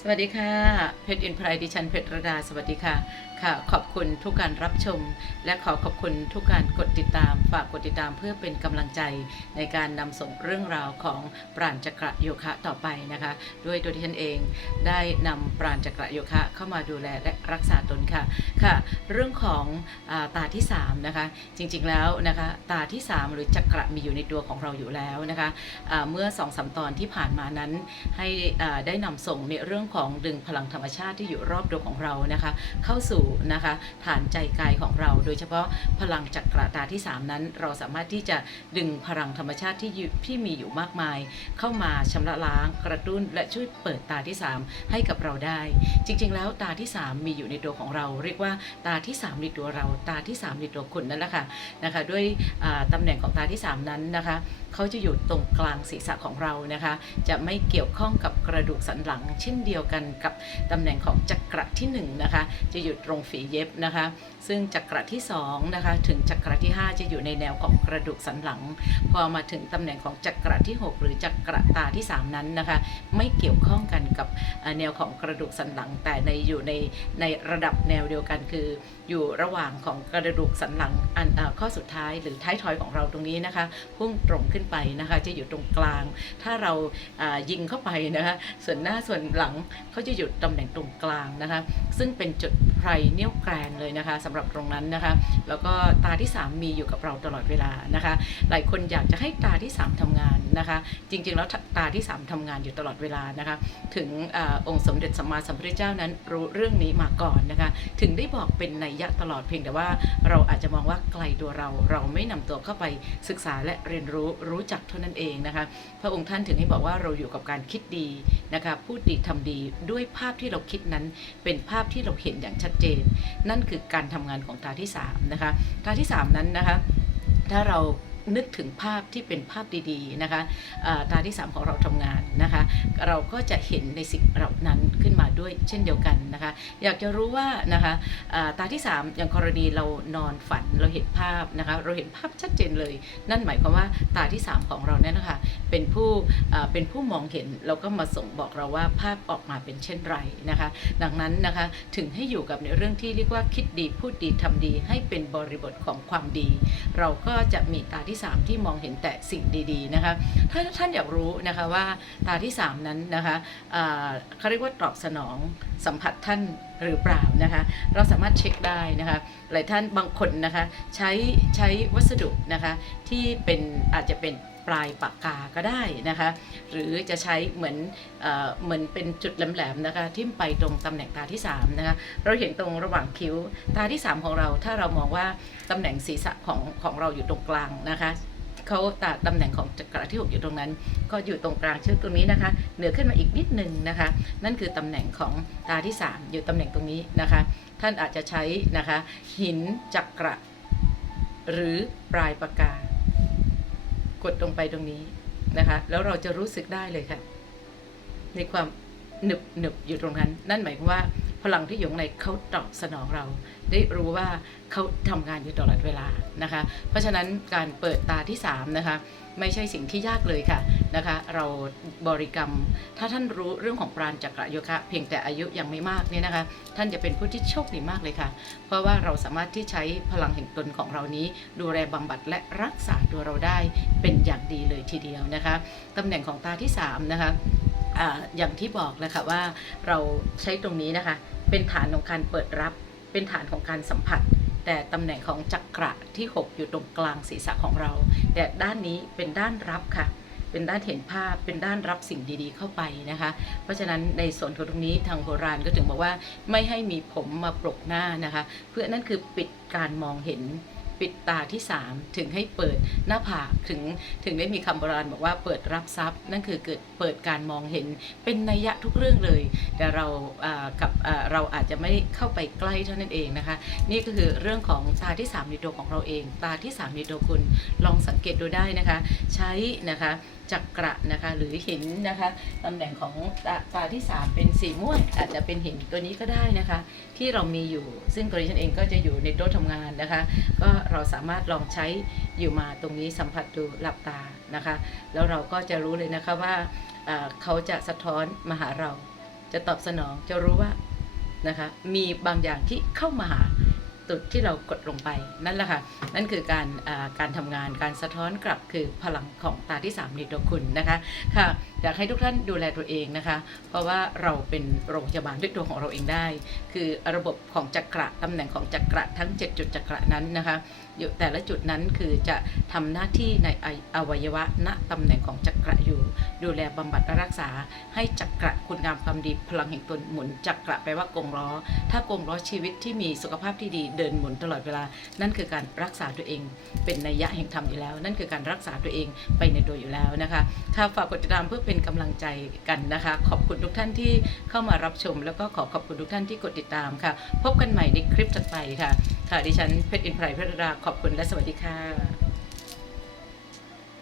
สวัสดีค่ะเพชรอินไพรดิฉันเพชรระดาสวัสดีค่ะค่ะ ขอบคุณทุกการรับชม และขอขอบคุณทุกการกดติดตาม ฝากกดติดตามเพื่อเป็นกำลังใจในการนำส่งเรื่องราวของปราณจักระโยคะต่อไปนะคะ ด้วยตัวที่ฉันเองได้นำปราณจักระโยคะเข้ามาดูแลและรักษาตนค่ะค่ะ เรื่องของอาตาที่3นะคะจริงๆแล้วนะคะตาที่ 3 หรือจักระมีอยู่ในตัวของเราอยู่แล้วนะคะอ่าเมื่อ2อสตอนที่ผ่านมานั้นให้ได้นำส่งในเรื่องของดึงพลังธรรมชาติที่อยู่รอบตัวของเรานะคะ เข้าสู่นะคะฐานใจกายของเรา โดยเฉพาะพลังจักระตาที่ 3 นั้น เราสามารถที่จะดึงพลังธรรมชาติที่ที่มีอยู่มากมาย เข้ามาชำระล้างกระตุ้นและช่วยเปิดตาที่ 3 ให้กับเราได้ จริง ๆ แล้วตาที่ 3 มีอยู่ในตัวของเรา เรียกว่าตาที่ 3 ในตัวเรา ตาที่ 3 ในตัวคุณนั่นแหละค่ะนะคะ ด้วยอ่าตำแหน่งของตาที่ 3 นั้นนะคะเขาจะอยู่ตรงกลางศีรษะของเรานะคะ จะไม่เกี่ยวข้องกับกระดูกสันหลัง เช่นเดียวกันกับตำแหน่งของจักระที่1นะคะจะอยู่ตรงฝีเย็บนะคะ ซึ่งจักระที่2นะคะถึงจักระที่ 5 จะอยู่ในแนวของกระดูกสันหลัง พอมาถึงตำแหน่งของจักระที่ 6 หรือจักระตาที่ 3 นั้นนะคะ ไม่เกี่ยวข้องกันกับแนวของกระดูกสันหลัง แต่ในอยู่ในในระดับแนวเดียวกันคือ อยู่ระหว่างของกระดูกสันหลังอันอข้อสุดท้ายหรือท้ายทอยของเราตรงนี้นะคะพุ่งตรงขึ้นไปนะคะจะอยู่ตรงกลาง ถ้าเรายิงเข้าไปนะคะส่วนหน้าส่วนหลังเขาจะอยู่ตำแหน่งตรงกลางนะคะ ซึ่งเป็นจุด รเนียแกรนเลยนะคะสำหรับตรงนั้นนะคะแล้วก็ตาที่ 3 มีอยู่กับเราตลอดเวลานะคะ หลายคนอยากจะให้ตาที่ 3ทำงานนะคะ จริงๆ แล้วตาที่ 3ทำงานอยู่ตลอดเวลานะคะ ถึงอองค์สมเด็จสัมมาสัมพุทธเจ้านั้นรู้เรื่องนี้มาก่อนนะคะ ถึงได้บอกเป็นนัยยะตลอดเพียงแต่ว่าเราอาจจะมองว่าไกลตัวเราเราไม่นำตัวเข้าไปศึกษาและเรียนรู้รู้จักเท่านั้นเองนะคะ พระองค์ท่านถึงให้บอกว่าเราอยู่กับการคิดดีนะคะพูดดีทำดีด้วยภาพที่เราคิดนั้นเป็นภาพที่เราเห็นอย่างชัดเจน นั่นคือการทำงานของตาที่3นะคะตาที่ 3 นั้นนะคะถ้าเรา นึกถึงภาพที่เป็นภาพดีๆนะคะาตาที่ 3 ของเราทำงานนะคะเราก็จะเห็นในสิ่งเหล่านั้นขึ้นมาด้วยเช่นเดียวกันนะคะอยากจะรู้ว่านะคะาตาที่ 3 อย่างกรณีเรานอนฝันเราเห็นภาพนะคะเราเห็นภาพชัดเจนเลย นั่นหมายความว่าตาที่ 3 ของเราเนี่ยนะคะเป็นผู้เป็นผู้มองเห็นแล้วก็มาส่งบอกเราว่าภาพออกมาเป็นเช่นไรนะคะดังนั้นนะคะถึงให้อยู่กับในเรื่องที่เรียกว่าคิดดีพูดดีทำดี ให้เป็นบริบทของความดี เราก็จะมีตาที่3ที่มองเห็นแต่สิ่งดีๆนะคะถ้าท่านอยากรู้นะคะว่าตาที่ 3 นั้นนะคะเขาเรียกว่าตอบสนองสัมผัสท่านหรือเปล่านะคะเราสามารถเช็คได้นะคะหลายท่านบางคนนะคะใช้ใช้วัสดุนะคะที่เป็นอาจจะเป็น ปลายปากกาก็ได้นะคะ หรือจะใช้เหมือนเอเหมือนเป็นจุดแหลมๆนะคะทิ่มไปตรงตำแหน่งตาที่3นะคะเราเห็นตรงระหว่างคิ้วตาที่ 3 ของเราถ้าเรามองว่าตำแหน่งศีรษะของของเราอยู่ตรงกลางนะคะเขาตาตำแหน่งของจักระที่6อยู่ตรงนั้น ก็อยู่ตรงกลางชื่อตรงนี้นะคะ เหนือขึ้นมาอีกนิดนึงนะคะ นั่นคือตำแหน่งของตาที่ 3 อยู่ตำแหน่งตรงนี้นะคะ ท่านอาจจะใช้นะคะหินจักระหรือปลายปากกา กดลงไปตรงนี้นะคะ แล้วเราจะรู้สึกได้เลยค่ะ ในความหนึบหนึบอยู่ตรงนั้น นั่นหมายความว่า พลังที่อยู่ข้างในเขาตอบสนองเรา ได้รู้ว่าเขาทำงานอยู่ตลอดเวลานะคะ เพราะฉะนั้นการเปิดตาที่3นะคะไม่ใช่สิ่งที่ยากเลยค่ะนะคะ เราบริกรรม ถ้าท่านรู้เรื่องของปราณจักรโยคะ เพียงแต่อายุยังไม่มากเนี่ยนะคะ ท่านจะเป็นผู้ที่โชคดีมากเลยค่ะ เพราะว่าเราสามารถที่ใช้พลังแห่งตนของเรานี้ ดูแลบำบัดและรักษาตัวเราได้เป็นอย่างดีเลยทีเดียวนะคะตำแหน่งของตาที่3นะคะ ออย่างที่บอกเลยค่ะว่าเราใช้ตรงนี้นะคะ เป็นฐานของการเปิดรับ เป็นฐานของการสัมผัส แต่ตำแหน่งของจักระที่ 6 อยู่ตรงกลางศีรษะของเรา แต่ด้านนี้เป็นด้านรับค่ะเป็นด้านเห็นภาพเป็นด้านรับสิ่งดีๆ เข้าไปนะคะ เพราะฉะนั้นในส่วนของตรงนี้ทางโบราณก็ถึงบอกว่าไม่ให้มีผมมาปรกหน้านะคะ เพื่อนั่นคือปิดการมองเห็น ปิดตาที่ 3 ถึงให้เปิดหน้าผากถึงถึงได้มีคำโบราณบอกว่าเปิดรับทรัพย์ นั่นคือเกิดเปิดการมองเห็นเป็นนัยยะทุกเรื่องเลย แต่เราอ่ากับเราอาจจะไม่เข้าไปใกล้เท่านั้นเองนะคะ นี่ก็คือเรื่องของตาที่3ในตัวของเราเอง ตาที่3ในตัวคุณลองสังเกตดูได้นะคะ ใช้นะคะจักระนะคะหรือหินนะคะตำแหน่งของตาตาที่ 3 เป็นสีม่วงอาจจะเป็นหินตัวนี้ก็ได้นะคะ ที่เรามีอยู่ซึ่งกรณีฉันเองก็จะอยู่ในโต๊ะทำงานนะคะ ก็เราสามารถลองใช้อยู่มาตรงนี้สัมผัสดูหลับตานะคะ แล้วเราก็จะรู้เลยนะคะว่าเอ่อเขาจะสะท้อนมาหาเรา จะตอบสนองจะรู้ว่านะคะมีบางอย่างที่เข้ามาหา จุดที่เรากดลงไปนั่นแหละค่ะนั่นคือการการทำงานการสะท้อนกลับคือพลังของตาที่3ในตัวคุณนะคะค่ะอยากให้ทุกท่านดูแลตัวเองนะคะ เพราะว่าเราเป็นโรงพยาบาลด้วยตัวของเราเองได้ คือระบบของจักระตำแหน่งของจักระทั้ง 7 จุดจักระนั้นนะคะ อยู่แต่ละจุดนั้นคือจะทำหน้าที่ในอวัยวะณตำแหน่งของจักระอยู่ ดูแลบำบัดรักษา ให้จักระคุณงามความดีพลังแห่งตนหมุนจักระแปลว่ากงล้อ ถ้ากงล้อชีวิตที่มีสุขภาพที่ดีเดินหมุนตลอดเวลา นั่นคือการรักษาตัวเอง เป็นนัยยะแห่งธรรมอยู่แล้ว นั่นคือการรักษาตัวเองไปในตัวอยู่แล้วนะคะค่ะฝากกดติดตามเพื่อเป็นกำลังใจกันนะคะ ขอบคุณทุกท่านที่เข้ามารับชม แล้วก็ขอขอบคุณทุกท่านที่กดติดตามค่ะ พบกันใหม่ในคลิปถัดไปค่ะ ค่ะดิฉันเพชรอินไพรเพชรดาขอบคุณและสวัสดีค่ะ